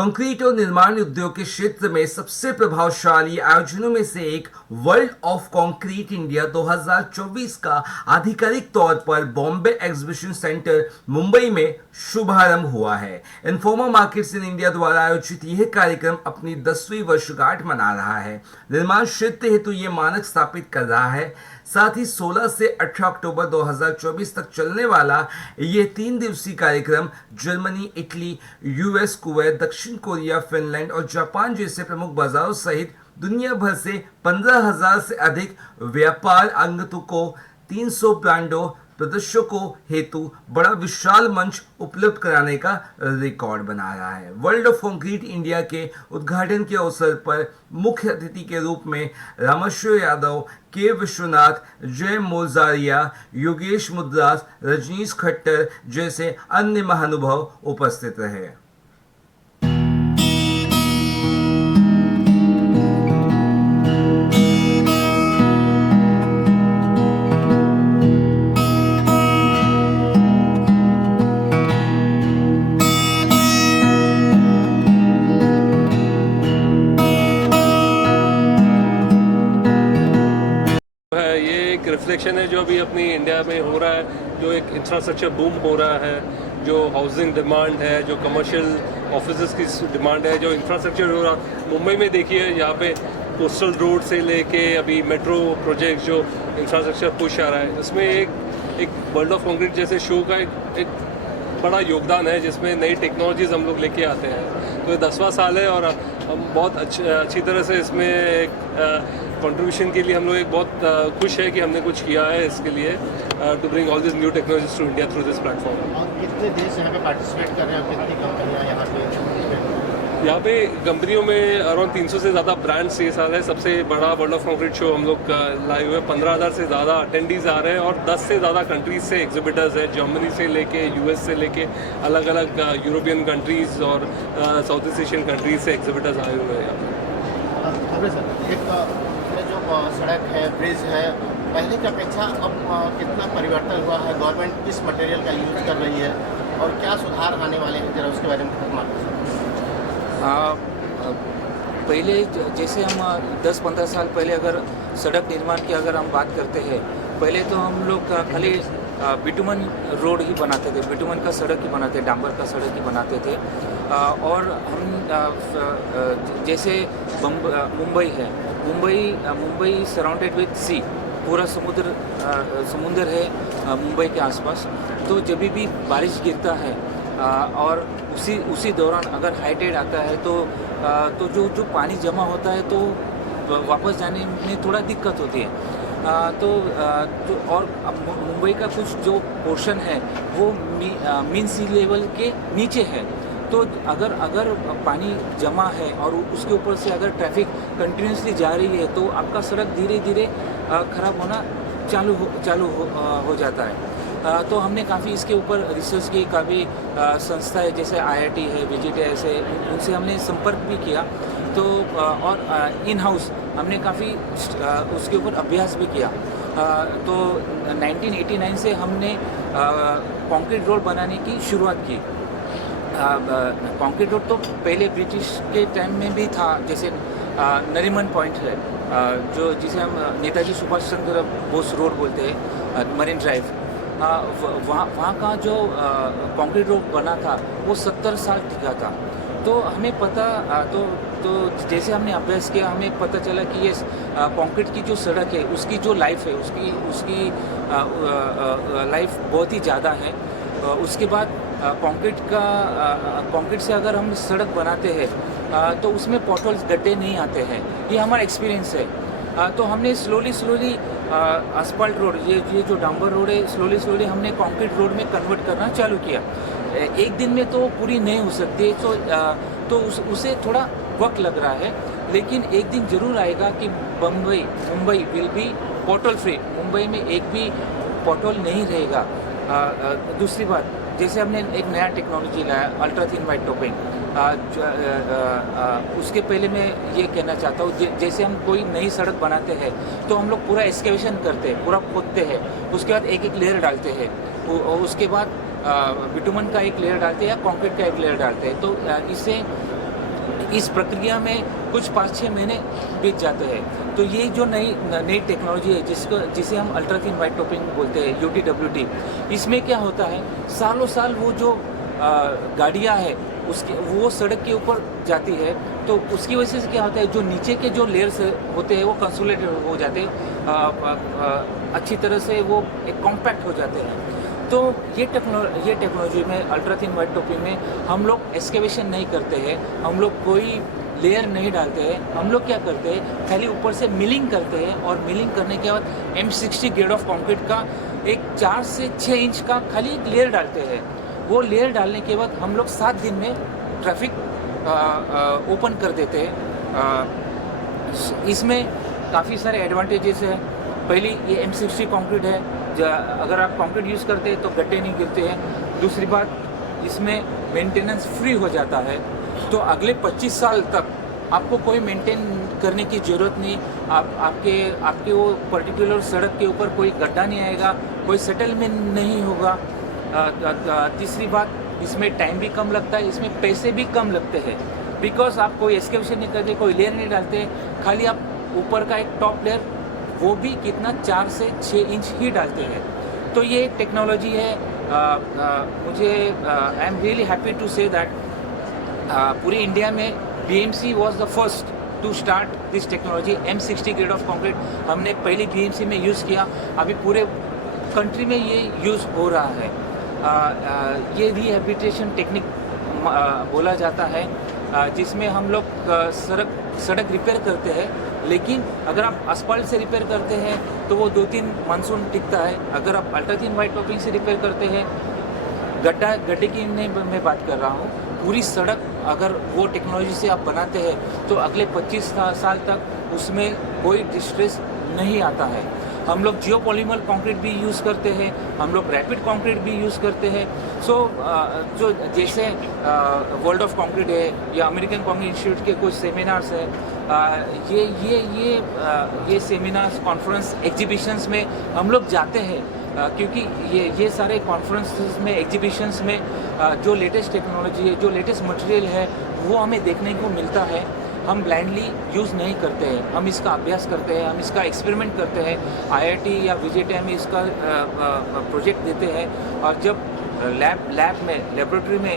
Concrete और निर्माण उद्योग के क्षेत्र में सबसे प्रभावशाली आयोजनों में से एक वर्ल्ड ऑफ कंक्रीट इंडिया 2024 का आधिकारिक तौर पर बॉम्बे एग्जीबिशन सेंटर मुंबई में शुभारंभ हुआ है। इन्फोमा मार्केट्स इन इंडिया द्वारा आयोजित यह कार्यक्रम अपनी 10वीं वर्षगांठ मना रहा है। निर्माण क्षेत्र हेतु ये मानक स्थापित कर रहा है। साथ ही 16 से 18 अक्टूबर 2024 तक चलने वाला ये 3 दिवसीय कार्यक्रम जर्मनी, इटली, यूएस, कुवैत, दक्षिण कोरिया, फिनलैंड और जापान जैसे प्रमुख बाजारों सहित दुनिया भर से 15,000 से अधिक व्यापार आगंतुकों, 300 ब्रांडों, प्रदर्शकों हेतु बड़ा विशाल मंच उपलब्ध कराने का रिकॉर्ड बना रहा है। वर्ल्ड ऑफ कंक्रीट इंडिया के उद्घाटन के अवसर पर मुख्य अतिथि के रूप में रामेश्वर यादव, के विश्वनाथ, जय मोजारिया, योगेश मुद्रास, रजनीश खट्टर जैसे अन्य महानुभाव उपस्थित रहे। रिफ्लेक्शन है जो अभी अपनी इंडिया में हो रहा है, जो एक इंफ्रास्ट्रक्चर बूम हो रहा है, जो हाउसिंग डिमांड है, जो कमर्शियल ऑफिसेज की डिमांड है, जो इंफ्रास्ट्रक्चर हो रहा मुंबई में देखिए, यहाँ पे कोस्टल रोड से लेके अभी मेट्रो प्रोजेक्ट जो इंफ्रास्ट्रक्चर पुश आ रहा है, उसमें एक वर्ल्ड ऑफ कंक्रीट जैसे शो का एक बड़ा योगदान है, जिसमें नई टेक्नोलॉजीज़ हम लोग लेके आते हैं। तो ये 10वां साल है और हम बहुत अच्छी तरह से इसमें एक कंट्रीब्यूशन के लिए हम लोग एक बहुत खुश है कि हमने कुछ किया है इसके लिए, to bring all this new technologies to India through this platform. और कितने देश यहाँ पे पार्टिसिपेट कर रहे हैं, कितनी कंपनियाँ यहाँ पे कंपनियों में अराउंड 300 से ज़्यादा ब्रांड्स ये साल है। सबसे बड़ा वर्ल्ड ऑफ कंक्रीट शो हम लोग लाए हुए 15,000 से ज़्यादा अटेंडीज आ रहे हैं और 10 से ज़्यादा कंट्रीज से एग्जिबिटर्स है, जर्मनी से लेके यूएस से लेके अलग अलग यूरोपियन कंट्रीज़ और साउथ ईस्ट एशियन कंट्रीज से एग्जिबिटर्स आए हुए हैं यहाँ पे। सर, एक जो सड़क है, ब्रिज है, पहले की अपेक्षा अब कितना परिवर्तन हुआ है? गवर्नमेंट किस मटेरियल का यूज़ कर रही है और क्या सुधार आने वाले हैं, जरा उसके बारे में मालूम। पहले जैसे हम 10-15 साल पहले अगर सड़क निर्माण की अगर हम बात करते हैं, पहले तो हम लोग खाली बिटुमन रोड ही बनाते थे, बिटुमन का सड़क ही बनाते, डांबर का सड़क ही बनाते थे। और हम जैसे मुंबई है, मुंबई सराउंडेड विथ सी, पूरा समुद्र है मुंबई के आसपास। तो जब भी बारिश गिरता है और उसी दौरान अगर हाई टाइड आता है तो जो पानी जमा होता है तो वापस जाने में थोड़ा दिक्कत होती है। तो और मुंबई का कुछ जो पोर्शन है वो मीन सी लेवल के नीचे है। तो अगर पानी जमा है और उसके ऊपर से अगर ट्रैफिक कंटिन्यूसली जा रही है तो आपका सड़क धीरे धीरे ख़राब होना चालू हो जाता है। तो हमने काफ़ी इसके ऊपर रिसर्च की, काफ़ी संस्थाएं जैसे IIT है, विजिट है, ऐसे उनसे हमने संपर्क भी किया। तो और इन हाउस हमने काफ़ी उसके ऊपर अभ्यास भी किया। तो 1989 से हमने कंक्रीट रोड बनाने की शुरुआत की। कंक्रीट रोड तो पहले ब्रिटिश के टाइम में भी था, जैसे नरीमन पॉइंट है, जो जिसे हम नेताजी सुभाष चंद्र बोस रोड बोलते हैं, मरीन ड्राइव। वहाँ का जो कंक्रीट रोड बना था वो 70 साल टिका था। तो हमें पता तो जैसे हमने अभ्यास किया, हमें पता चला कि ये कंक्रीट की जो सड़क है उसकी जो लाइफ है उसकी लाइफ बहुत ही ज़्यादा है। उसके बाद कंक्रीट से अगर हम सड़क बनाते हैं तो उसमें पॉटहोल्स, गड्ढे नहीं आते हैं। ये हमारा एक्सपीरियंस है। तो हमने स्लोली asphalt रोड, ये जो डांबर रोड है, स्लोली हमने कंक्रीट रोड में कन्वर्ट करना चालू किया। एक दिन में तो पूरी नहीं हो सकती, तो उसे थोड़ा वक्त लग रहा है, लेकिन एक दिन ज़रूर आएगा कि Mumbai will be pothole free. Mumbai में एक भी पॉटहोल नहीं रहेगा। दूसरी बात, जैसे हमने एक नया टेक्नोलॉजी लाया, अल्ट्रा थिन वाइट टॉपिंग। उसके पहले मैं ये कहना चाहता हूँ, जैसे हम कोई नई सड़क बनाते हैं तो हम लोग पूरा एक्सकेवेशन करते हैं, पूरा खोदते हैं, उसके बाद एक लेयर डालते हैं, उसके बाद बिटुमन का एक लेयर डालते हैं या कंक्रीट का एक लेयर डालते हैं। तो इससे इस प्रक्रिया में कुछ 5-6 महीने बीत जाते हैं। तो ये जो नई टेक्नोलॉजी है जिसे हम अल्ट्रा थिन वाइट टॉपिंग बोलते हैं, UTWT, इसमें क्या होता है, सालों साल वो जो गाड़ियाँ है वो सड़क के ऊपर जाती है, तो उसकी वजह से क्या होता है, जो नीचे के जो लेयर्स होते हैं वो कंसोलिडेट हो जाते हैं, अच्छी तरह से वो एक कॉम्पैक्ट हो जाते हैं। तो ये टेक्नोलॉजी में अल्ट्रा थिन वाइट टॉपिंग में हम लोग एक्सकेवेशन नहीं करते हैं, हम लोग कोई लेयर नहीं डालते हैं, हम लोग क्या करते हैं, खाली ऊपर से मिलिंग करते हैं, और मिलिंग करने के बाद M60 ग्रेड ऑफ कंक्रीट का एक 4 से 6 इंच का खाली एक लेयर डालते हैं। वो लेयर डालने के बाद हम लोग 7 दिन में ट्रैफिक ओपन कर देते हैं। इसमें काफ़ी सारे एडवांटेजेस हैं। पहली, ये M60 कंक्रीट है, अगर आप कंक्रीट यूज़ करते हैं तो गड्ढे नहीं गिरते हैं। दूसरी बात, इसमें मेंटेनेंस फ्री हो जाता है, तो अगले 25 साल तक आपको कोई मेंटेन करने की ज़रूरत नहीं। आपके वो पर्टिकुलर सड़क के ऊपर कोई गड्ढा नहीं आएगा, कोई सेटलमेंट नहीं होगा। तीसरी बात, इसमें टाइम भी कम लगता है, इसमें पैसे भी कम लगते हैं, बिकॉज आप कोई एक्सकेवेशन नहीं करते, कोई लेयर नहीं डालते, खाली आप ऊपर का एक टॉप लेयर, वो भी कितना 4 से 6 इंच ही डालते हैं। तो ये एक टेक्नोलॉजी है। मुझे I am really happy to say that पूरे इंडिया में BMC was the first to start this technology. M60 grade of concrete हमने पहली BMC में यूज़ किया, अभी पूरे कंट्री में ये यूज़ हो रहा है। ये रिहेबिलिटेशन टेक्निक बोला जाता है, जिसमें हम लोग सड़क रिपेयर करते हैं, लेकिन अगर आप asphalt से रिपेयर करते हैं तो वो 2-3 मानसून टिकता है। अगर आप अल्ट्रा थिन वाइट टॉपिंग से रिपेयर करते हैं, गड्ढे की नहीं मैं बात कर रहा हूँ, पूरी सड़क अगर वो टेक्नोलॉजी से आप बनाते हैं तो अगले 25 साल तक उसमें कोई डिस्ट्रेस नहीं आता है। हम लोग जियोपॉलीमर कंक्रीट भी यूज़ करते हैं, हम लोग रैपिड कंक्रीट भी यूज़ करते हैं। जो जैसे वर्ल्ड ऑफ कंक्रीट है या अमेरिकन कंक्रीट इंस्टीट्यूट के कुछ सेमिनार्स है, ये सेमिनार्स, कॉन्फ्रेंस, एग्जीबिशंस में हम लोग जाते हैं, क्योंकि ये सारे कॉन्फ्रेंसेस में, एग्जीबिशंस में जो लेटेस्ट टेक्नोलॉजी है, जो लेटेस्ट मटेरियल है, वो हमें देखने को मिलता है। हम ब्लाइंडली यूज़ नहीं करते हैं, हम इसका अभ्यास करते हैं, हम इसका एक्सपेरिमेंट करते हैं। IIT या VJTI में इसका प्रोजेक्ट देते हैं, और जब लैब में, लेबोरेटरी में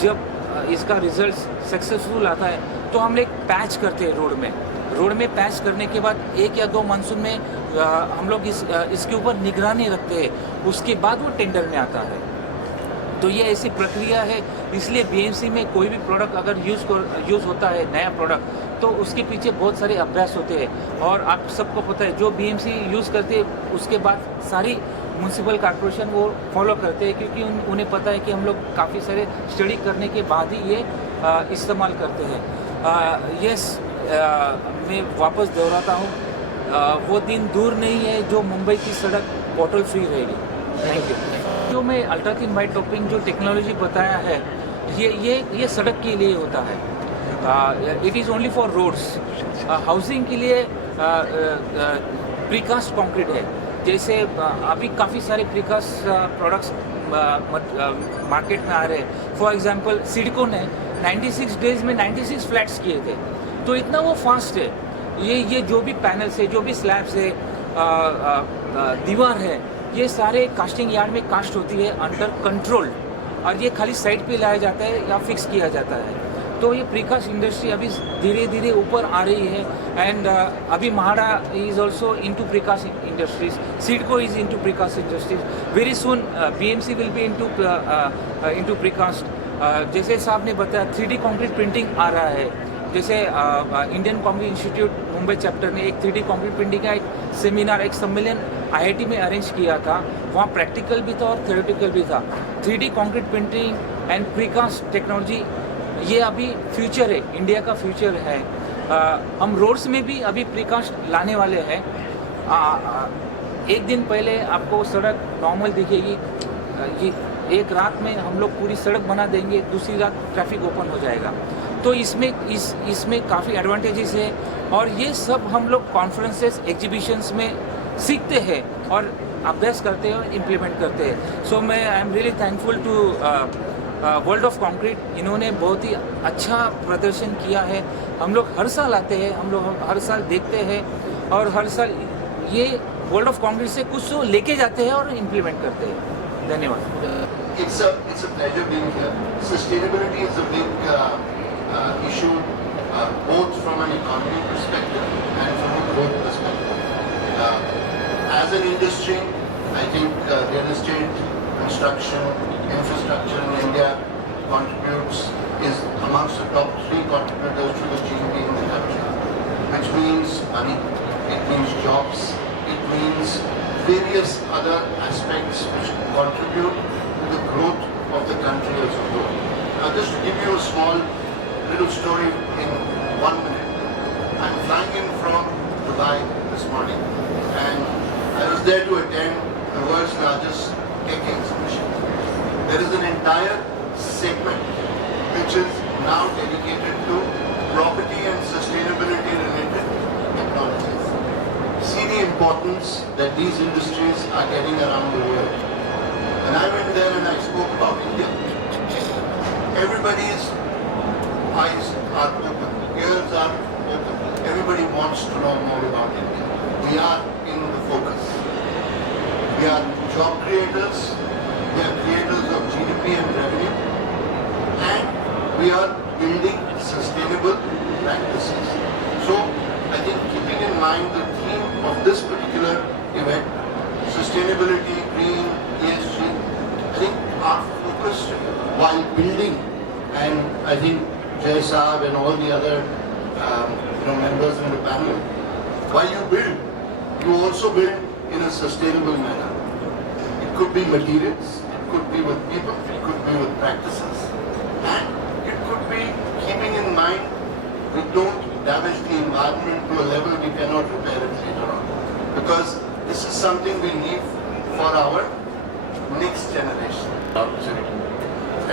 जब इसका रिजल्ट सक्सेसफुल आता है तो हम एक पैच करते हैं रोड में पैच करने के बाद 1 या 2 मानसून में हम लोग इसके ऊपर निगरानी रखते हैं, उसके बाद वो टेंडर में आता है। तो ये ऐसी प्रक्रिया है, इसलिए BMC में कोई भी प्रोडक्ट अगर यूज़ होता है, नया प्रोडक्ट, तो उसके पीछे बहुत सारे अभ्यास होते हैं। और आप सबको पता है, जो BMC यूज़ करते हैं उसके बाद सारी म्यूनसिपल कॉर्पोरेशन वो फॉलो करते हैं, क्योंकि उन्हें पता है कि हम लोग काफ़ी सारे स्टडी करने के बाद ही ये इस्तेमाल करते हैं। यस, मैं वापस दोहराता हूँ, वो दिन दूर नहीं है जो मुंबई की सड़क बॉटल फ्री रहेगी। Thank you. जो मैं अल्ट्रा थिन वाइट टॉपिंग जो टेक्नोलॉजी बताया है, ये सड़क के लिए होता है। It is only for roads. Housing के लिए प्रीकास्ट कंक्रीट है। जैसे अभी काफ़ी सारे प्रीकास्ट प्रोडक्ट्स मार्केट में आ रहे हैं। फॉर एग्जांपल, सिडको ने 96 डेज में 96 फ्लैट्स किए थे, तो इतना वो फास्ट है। ये जो भी पैनल्स है, जो भी स्लैब्स है, दीवार है, ये सारे कास्टिंग यार्ड में कास्ट होती है अंडर कंट्रोल, और ये खाली साइड पे लाया जाता है या फिक्स किया जाता है। तो ये प्रीकास्ट इंडस्ट्री अभी धीरे धीरे ऊपर आ रही है, एंड अभी MHADA is also into precast industries, CIDCO is into precast industries. Very soon BMC will be into precast. जैसे साहब ने बताया, 3D कंक्रीट प्रिंटिंग आ रहा है। जैसे Indian concrete institute Mumbai chapter ने एक 3D कंक्रीट प्रिंटिंग का एक सेमिनार, एक सम्मेलन IIT में अरेंज किया था। वहाँ प्रैक्टिकल भी था और थ्योरेटिकल भी था। 3D concrete printing and precast technology, ये अभी फ्यूचर है, इंडिया का फ्यूचर है। हम रोड्स में भी अभी प्रीकास्ट लाने वाले हैं। एक दिन पहले आपको सड़क नॉर्मल दिखेगी, ये एक रात में हम लोग पूरी सड़क बना देंगे, दूसरी रात ट्रैफिक ओपन हो जाएगा। तो इसमें काफ़ी एडवांटेजेस है, और ये सब हम लोग कॉन्फ्रेंसेस, एग्जीबिशंस में सीखते हैं और अभ्यास करते हैं और इम्प्लीमेंट करते हैं। सो मैं I am really thankful to World of Concrete इन्होंने बहुत ही अच्छा प्रदर्शन किया है। हम लोग हर साल आते हैं, हम लोग हर साल देखते हैं और हर साल ये वर्ल्ड ऑफ कंक्रीट से कुछ तो लेके जाते हैं और इम्प्लीमेंट करते हैं। धन्यवाद। It's a pleasure being here. Sustainability is a big issue, both from an economic perspective and from a growth perspective. As an industry, I think real estate, construction, infrastructure in India is amongst the top 3 contributors to the GDP in the country, which means money, it means jobs, it means various other aspects which contribute to the growth of the country as a whole. Now, just to give you a small little story in 1 minute. I'm flying in from Dubai this morning, and I was there to attend the world's largest tech exhibition. There is an entire segment which is now dedicated to property and sustainability related technologies. See the importance that these industries are getting around the world. When I went there and I spoke about India, everybody's eyes are open, ears are open. Everybody wants to know more about India. We are in the focus. We are job creators, we are creators of GDP and revenue, and we are building sustainable practices. So, I think keeping in mind the theme of this particular event, sustainability, green, ESG, I think our focus while building, and I think Jay Saab and all the other members in the panel, while you build, you also build in a sustainable manner. It could be materials, it could be with people, it could be with practices, and it could be keeping in mind we don't damage the environment to a level we cannot repair it later on. Because this is something we leave for our next generation. I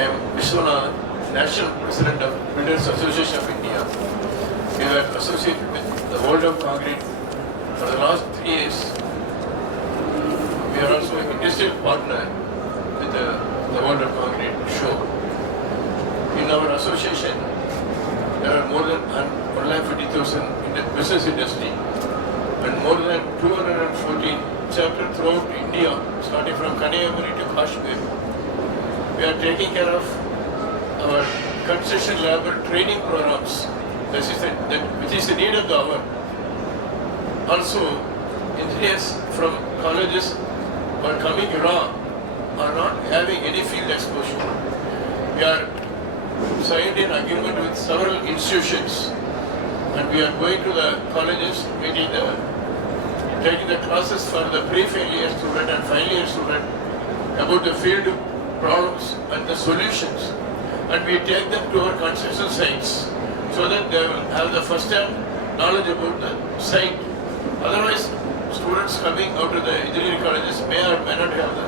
am Vishwanath, National President of Builders Association of India. We were associated with the World of Concrete for the last 3 years. We are also an industrial partner with the World of Concrete show. In our association, there are more than 150,000 in the business industry and more than 214 chapters throughout India, starting from Kanyakumari to Kashmir. We are taking care of our construction labor training programs, which is the need of the hour. Also, engineers from colleges who are coming around are not having any field exposure. We are signed an agreement with several institutions, and we are going to the colleges, taking the classes for the pre-final year student and final year student about the field problems and the solutions, and we take them to our construction sites so that they will have the first-hand knowledge about the site. Otherwise, students coming out of the engineering colleges may or may not have the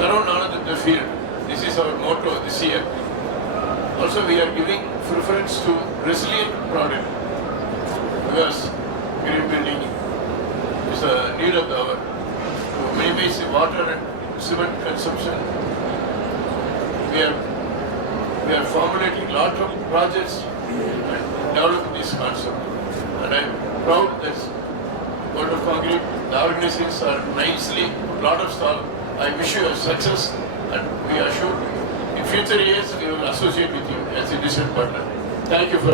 thorough knowledge of the field. This is our motto this year. Also, we are giving preference to resilient product because green building is a need of the hour to minimize the water and cement consumption. We are formulating a lot of projects and developing this concept. And I am proud that World of Concrete, the organizations are nicely, lot of stuff. I wish you a success, and we are sure in future years we will associate with you as a distant partner. Thank you for